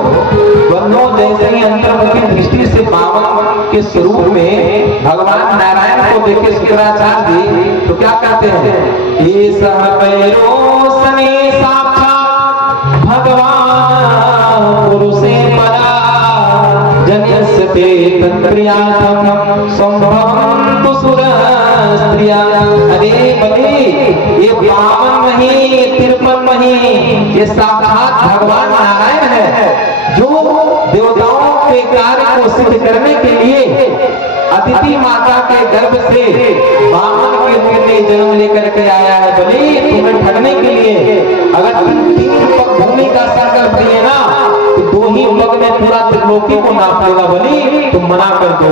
वरनो जैसे ही अंतर्मुखी दृष्टि से वामन के स्वरूप में भगवान नारायण को देखे शुक्राचार्य जी तो क्या कहते हैं? ये सह पैरोसने साक्षात भगवान पुरुषे परा जन्यस्य ते तत्प्रियातम संभवं तु सुरस्त्रिया। अरे बलि ये वामन नहीं, ये 53 नहीं, ये साक्षात भगवान नारायण है जो देवताओं के कार्य को सिद्ध करने के लिए अदिति माता के गर्भ से वामन के रूप में के जन्म लेकर के आया है बलि तुम्हें ठगने के लिए। अगर तुम 3 पग भूमि का संकल्प दिए ना तो 2 ही पग में पूरा त्रिलोकी को नाप लेगा बलि, तुम मना कर दो,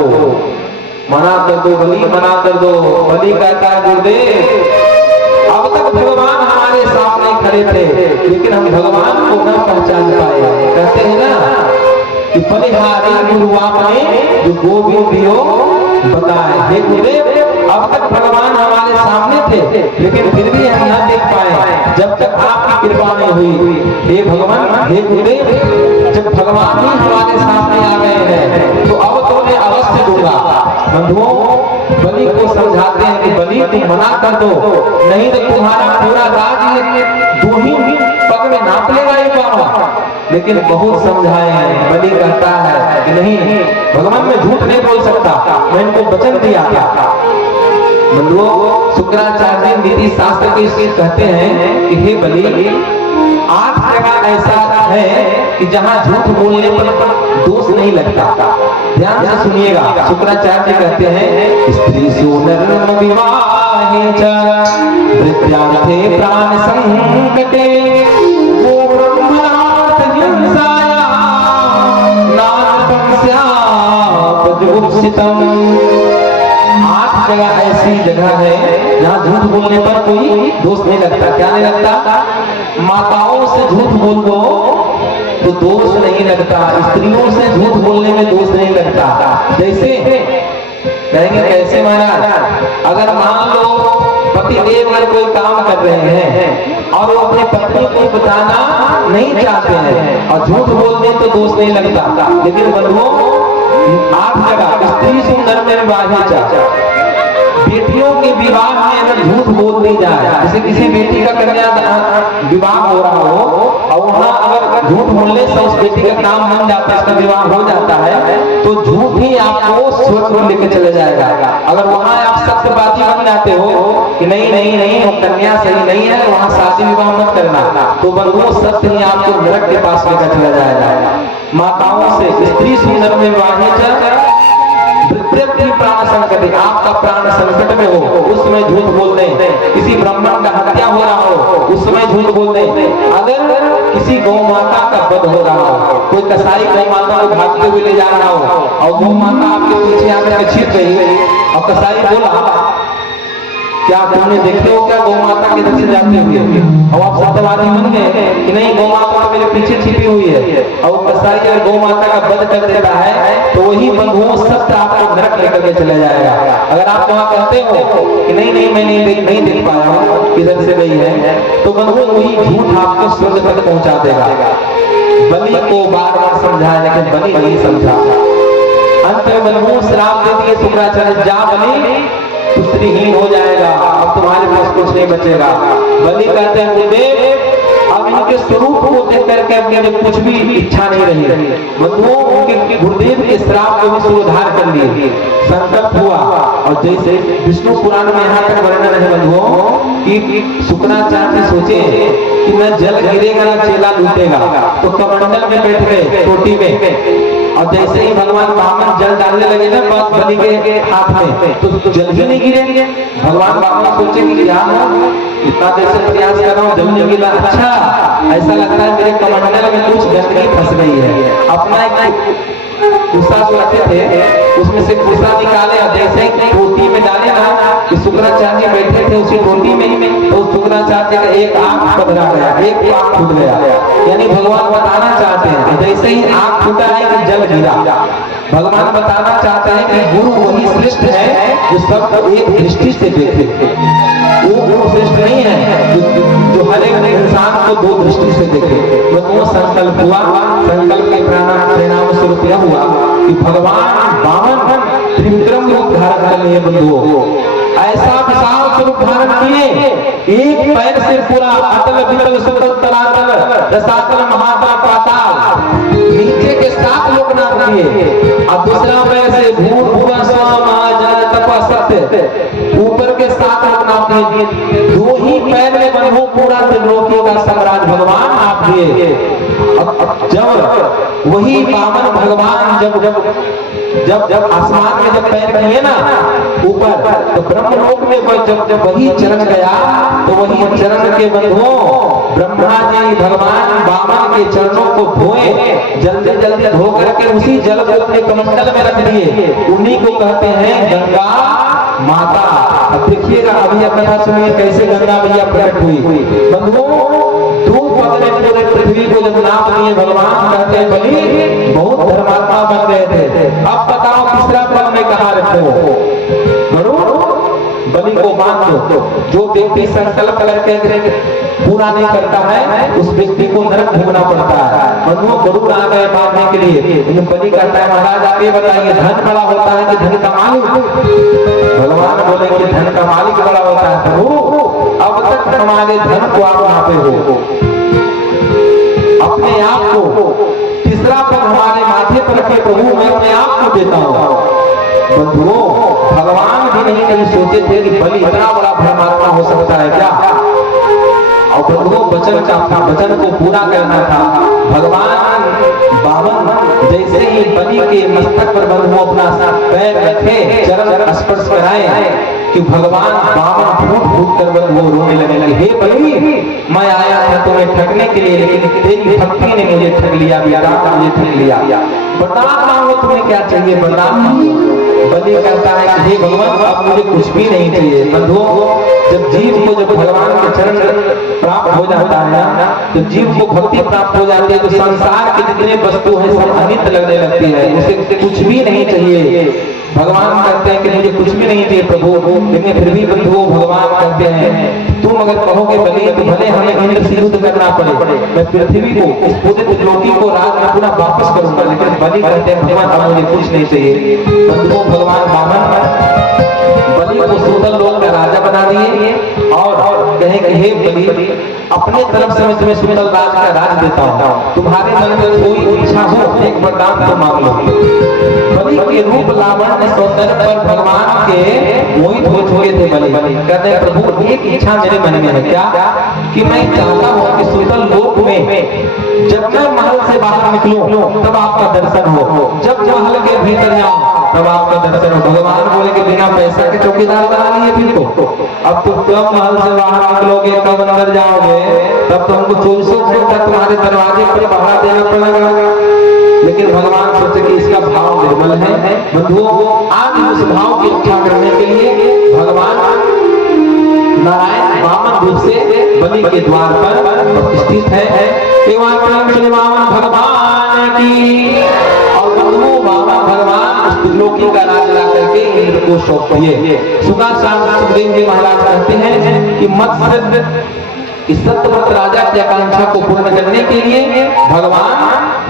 मना कर दो बलि, मना कर दो। बलि कहता है गुरुदेव अब तक भगवान हमारे सामने खड़े थे लेकिन हम भगवान को न पहचान पाए। कहते हैं ना कि बलिहारी गुरु आपने जो गोविंद दियो बताए। हे गुरुदेव अब तक भगवान हमारे सामने थे लेकिन फिर भी हम न देख पाए जब तक आपकी कृपा नहीं हुई। हे भगवान, हे गुरुदेव जब भगवान ही हमारे सामने आ गए हैं तो अब तो मैं अवश्य दूंगा। बंधुओं बलि को समझाते हैं कि बलि तुम मना कर दो, नहीं तो तुम्हारा पूरा राज्य 2 ही पग में नाप लेगा ये बाबा। लेकिन बहुत समझाए, बलि कहता है कि नहीं भगवान मैं झूठ नहीं बोल सकता, मैं इनको वचन दिया था। बंधुओं शुक्राचार्य नीति शास्त्र के कहते हैं कि हे बलि 8 जगह ऐसा है कि जहां झूठ बोलने पर दोष नहीं लगता। ध्यान से सुनिएगा, शुक्राचार्य कहते हैं स्त्री सुनर्म विवाहे च वृद्धार्थे प्राण संकटे वो ब्रह्मणार्थ हिंसाया नानपंस्यापजुप्सितम्। 8 जगह ऐसी जगह है जहाँ झूठ बोलने पर कोई दोष नहीं लगता। क्या नहीं लगता? माताओं से झूठ बोल दो तो दोष नहीं लगता, स्त्रियों से झूठ बोलने में दोष नहीं लगता। जैसे कहेंगे कैसे महाराज, अगर मान लो पति देव अगर कोई काम कर रहे हैं और वो अपनी पत्नी को बताना नहीं चाहते हैं और झूठ बोल दें तो दोष नहीं लगता। लेकिन बंधुओं 8 जगह स्त्री सुंदर में विवाह, बेटियों के विवाह में अगर झूठ बोल दी जाए, जैसे किसी बेटी का कन्या विवाह हो रहा हो और वहाँ अगर झूठ बोलने से उस बेटी का काम बन जाता है, उसका विवाह हो जाता है तो झूठ ही आपको स्वर्ग में लेके चले जाएगा। अगर वहाँ आप सत्यवादी बन जाते हो कि नहीं नहीं नहीं वो कन्या सही नहीं है, वहाँ शादी विवाह मत करना, तो बंधुओं सत्य ही आपको नरक के पास लेकर चला जाएगा। माताओं से स्त्री सुंदर में विवाह प्राण संकट, आपका प्राण संकट में हो उस समय झूठ बोल दें, किसी ब्राह्मण का हत्या हो रहा हो उस समय झूठ बोल दें, अगर किसी गौ माता का वध हो रहा हो, कोई कसाई गौ माता को भागते हुए ले जा रहा हो और गौ माता आपके पीछे आकर के छिप गई और कसाई बोला क्या तुमने देखे हो क्या गौ माता के दर्शन जाते हुए, और आप सत्यवादी बन गए कि नहीं गौ माता मेरे पीछे छिपी हुई है और कसाई अगर गौ माता का वध कर दे रहा है तो वही बंधुओं सत्य आपको नरक लेकर के चला जाएगा। अगर आप वहाँ कहते हो कि नहीं नहीं मैं नहीं देख पाया हूँ किधर से गई है, तो बंधुओं वही झूठ आपको स्वर्ग तक पहुँचा देगा। बलि को बार बार समझाया लेकिन बलि नहीं समझा। अंत में बंधुओं श्राप दे दिए शुक्राचार्य, जा बलि तू स्त्रीहीन हो जाएगा, अब तुम्हारे पास कुछ नहीं बचेगा। बलि कहते हैं गुरुदेव अब इनके स्वरूप को देख करके अब मुझे कुछ भी इच्छा नहीं रही। बंधुओं उनके गुरुदेव के श्राप को भी सुधार कर लिए, संकल्प हुआ। और जैसे विष्णु पुराण में यहाँ तक वर्णन है बंधुओं कि शुक्राचार्य सोचे कि न जल गिरेगा न चेला लूटेगा, तो कमंडल में बैठ गए टोटी में, और जैसे ही भगवान वामन जल डालने लगे ना बलि के हाथ में तो जल ही नहीं गिरेंगे। भगवान वामन सोचे कि क्या इतना देर से प्रयास कर रहा हूँ जल नहीं गिरा, अच्छा ऐसा लगता है मेरे कमंडल में कुछ गंदगी फंस गई है। अपना एक कुसा जो रखे थे उसमें से कुसा निकाले और जैसे टोटी में डाले ना कि शुक्राचार्य बैठे थे उसी टोटी में, तो शुक्राचार्य का एक आंख पधरा गया, एक आंख फूट गया। यानी भगवान बताना चाहते हैं जैसे ही आंख फूटा है कि जल गिरा, भगवान बताना चाहते हैं कि गुरु वही श्रेष्ठ है जो सबको एक दृष्टि से देखे। वो गुरु श्रेष्ठ नहीं है जो हर एक इंसान को 2 दृष्टि से देखे। वो संकल्प हुआ, संकल्प के परिणाम स्वरूप यह हुआ कि भगवान वामन त्रिविक्रम रूप धारण कर लिए। बंधुओं ऐसा विशाल स्वरूप धारण किए, एक पैर से पूरा अतल वितल सुतल तलातल रसातल महातल पाताल नीचे के 7 लोकनाथ किए, और दूसरा पैर से भूर भुवन स्व महाजन तप सत्य ऊपर के 7 लोकनाथ किए। 2 ही पैर में बंधुओं पूरा त्रिलोकी का साम्राज्य भगवान आप दिए। अब जब वही वामन भगवान जब आसमान में जब पैर किए ना ऊपर, तो ब्रह्मलोक में जब वही चरण गया, तो वही चरण के बंधुओं ब्रह्मा जी भगवान वामन के चरणों को धोए, जल्दी जल्दी धो करके उसी जल को अपने कमंडल में रख दिए। उन्हीं को कहते हैं गंगा माता। अब देखिएगा अभी यह कथा सुनिए कैसे गंगा मैया प्रकट हुई। बंधुओं धूप पकड़े पूरे पृथ्वी को जब नाप दिए भगवान, कहते हैं बलि बहुत धर्मात्मा बन गए थे। अब बताओ तीसरा पद में कहा रखो, बलि को मान दो। जो व्यक्ति संकल्प करके पूरा नहीं करता है उस व्यक्ति को नरक भोगना पड़ता है। बंधुओं गरुड़ आ गए मारने के लिए, लेकिन बलि कहता है महाराज आप ये बताइए धन बड़ा होता है कि धन का मालिक? भगवान बोले कि धन का मालिक बड़ा होता है। प्रभु अब तक हमारे धन को आप नापे हो, अपने आप को तीसरा पद हमारे माथे पर रखे प्रभु मैं अपने आप को देता हूँ। बंधुओं भगवान भी नहीं कभी सोचे थे कि बलि इतना बड़ा धर्मात्मा हो सकता है क्या। और बंधुओं वचन का था, वचन को पूरा करना था। भगवान वामन जैसे ही बलि के मस्तक पर बंधुओं अपना पैर रखे, चरण स्पर्श कराए कि भगवान वामन फूट फूट कर बंधुओं रोने लगे। हे बलि मैं आया था तुम्हें ठगने के लिए, लेकिन तेरी भक्ति ने मुझे ठग लिया, मुझे ठग लिया। वरदान मांगो, तुम्हें क्या चाहिए वरदान मांगो। बलि कहता है कि हे भगवान अब मुझे कुछ भी नहीं चाहिए। बंधुओं जब जीव को जब भगवान के चरण प्राप्त हो जाता है ना, तो जीव को भक्ति प्राप्त हो जाती है, तो संसार के जितने वस्तु है सब अनित्य लगने लगती है, उसे कुछ भी नहीं चाहिए। भगवान कहते हैं कि मुझे कुछ भी नहीं चाहिए प्रभु, लेकिन फिर भी बंधुओं भगवान कहते हैं तुम अगर कहोगे बलि तो भले हमें इंद्र से युद्ध करना पड़े, मैं पृथ्वी को इस पूरे त्रिलोकी को राज में पूरा वापस करूंगा, लेकिन बलि कहते हैं भगवान अब मुझे कुछ नहीं चाहिए। बंधुओं भगवान वामन बलि को सुंदर लोक का राजा बना दिए और कहे कि हे बलि अपने तरफ से मैं तुम्हें सुंदर राज का राज देता हूँ, तुम्हारे मन में कोई इच्छा हो एक वरदान तो मांग लो। बलि के रूप लावण्य सौंदर्य पर भगवान के मोहित हो चुके थे बलि। कहते हैं प्रभु एक इच्छा मेरे मन में है क्या, कि मैं चाहता हूँ कि सुंदर लोक में जब मैं महल से बाहर निकलूं तब आपका दर्शन हो, जब महल के भीतर जाऊं तब आपका दर्शन हो। भगवान बोले कि बिना पैसा के चौकीदार बना लिए फिर तो अब तुम कब महल से बाहर निकलोगे, कब अंदर जाओगे, तब तो हमको 24 घंटा तुम्हारे दरवाजे पर पहरा देना पड़ेगा। लेकिन भगवान सोचे कि इसका भाव निर्मल है। बंधुओं आज उस भाव की रक्षा करने के लिए भगवान नारायण वामन रूप से बलि के द्वार पर प्रतिष्ठित है। वामन भगवान की। और बंधुओं वामन भगवान उस त्रिलोकी का राज ला करके इंद्र को सौंप दिए। सुखदेव जी महाराज कहते हैं कि मत्स्य इस सत्यवत राजा की आकांक्षा को पूर्ण करने के लिए भगवान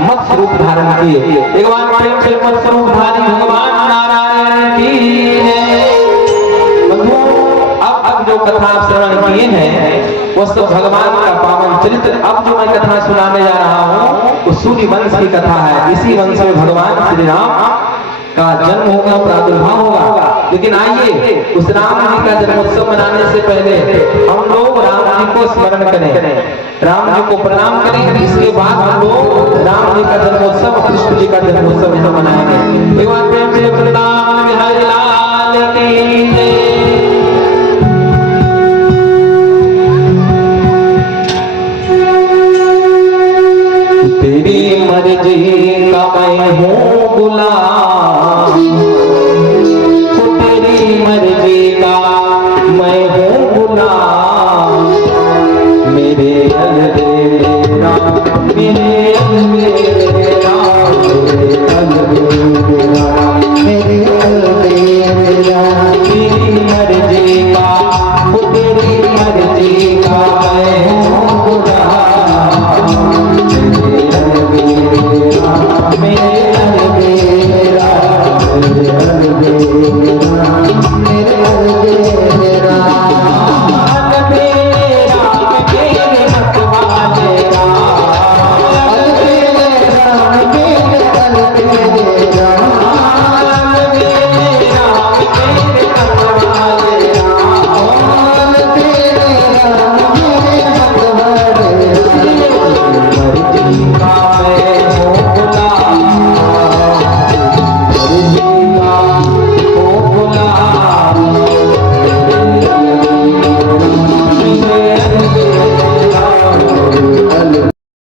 मत्स्य रूप धारण किए। एक बार प्रेम से मत्स्य रूप धारी भगवान नारायण की है। अब जो कथा आप श्रवण किए हैं वो सब भगवान का पावन चरित्र। अब जो मैं कथा सुनाने जा रहा हूँ वो सूर्य वंश की कथा है। इसी वंश में भगवान श्री राम का जन्म होगा, प्रादुर्भाव होगा। लेकिन आइए उस राम जी का जन्मोत्सव मनाने से पहले हम लोग राम जी को स्मरण करें, राम जी को प्रणाम करें। इसके बाद हम लोग राम जी का जन्मोत्सव, कृष्ण जी का जन्मोत्सव यहाँ मनाएंगे। एक बार प्रेम से वृंदावन बिहारी लाल की जय। तेरी मर्जी का मैं हूँ गुलाम, तेरी मर्जी का मैं हूँ गुलाम, मेरे मेरा मेरे